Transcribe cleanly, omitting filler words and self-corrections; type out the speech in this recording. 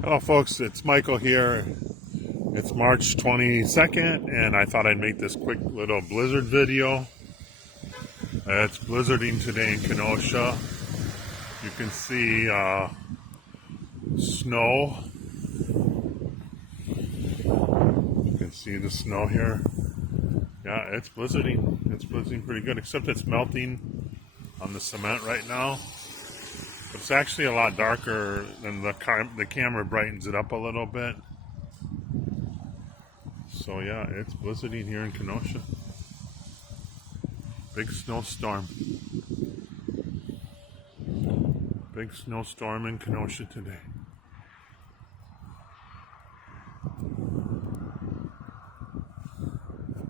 Hello folks, it's Michael here. It's March 22nd and I thought I'd make this quick little blizzard video. It's blizzarding today in Kenosha. You can see snow. You can see the snow here. Yeah, it's blizzarding. It's blizzarding pretty good, except it's melting on the cement right now. It's actually a lot darker than the camera brightens it up a little bit. So yeah, it's blizzarding here in Kenosha. Big snowstorm. Big snowstorm in Kenosha today.